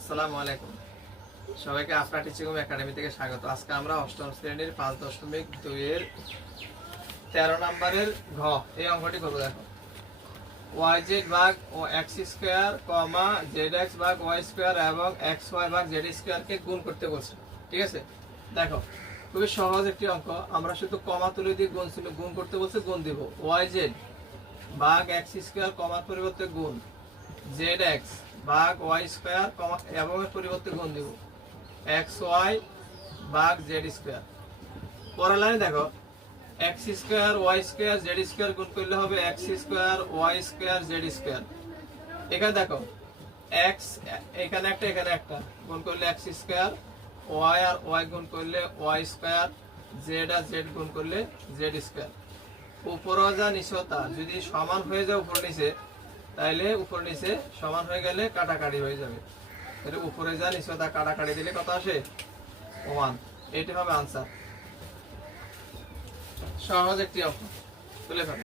আসসালামু আলাইকুম, সবাইকে আফরা টিচিং একাডেমি থেকে স্বাগত। আজকে আমরা অষ্টম শ্রেণীর 5.2 এর 13 নম্বরের ঘ এই অঙ্কটি করবো। দেখো, yz ভাগ ও x স্কয়ার কমা zx ভাগ y স্কয়ার এবং xy ভাগ z স্কয়ার কে গুণ করতে বলছে। ঠিক আছে, দেখো খুবই সহজ একটি অঙ্ক। আমরা শুধু কমা তুলে দিয়ে গুণ করতে বলছে, গুণ দিব। yz ভাগ x স্কয়ার কমার পরিবর্তে গুণ zx ভাগ y স্কয়ার কমা এবং এর পরিবর্তে গুণ দিব xy ভাগ z স্কয়ার। পরের লাইনে দেখো, x square y square z square গুণ করলে হবে x square y square z square. এখানে দেখো x এখানে একটা এখানে একটা গুণ করলে x স্কয়ার, y আর y গুণ করলে y স্কয়ার, z আর z গুণ করলে z স্কয়ার। উপরে যা নিচে তা যদি সমান হয়ে যায় উপর নিচে, তাহলে উপর নিচে সমান হয়ে গেলে কাটাকাটি হয়ে যাবে। তাহলে উপরে যা নিচে তা কাটাকাটি দিলে কত আসে? 1। এটি হবে আনসার। সহজ একটি অঙ্ক, তুলে ফেলো।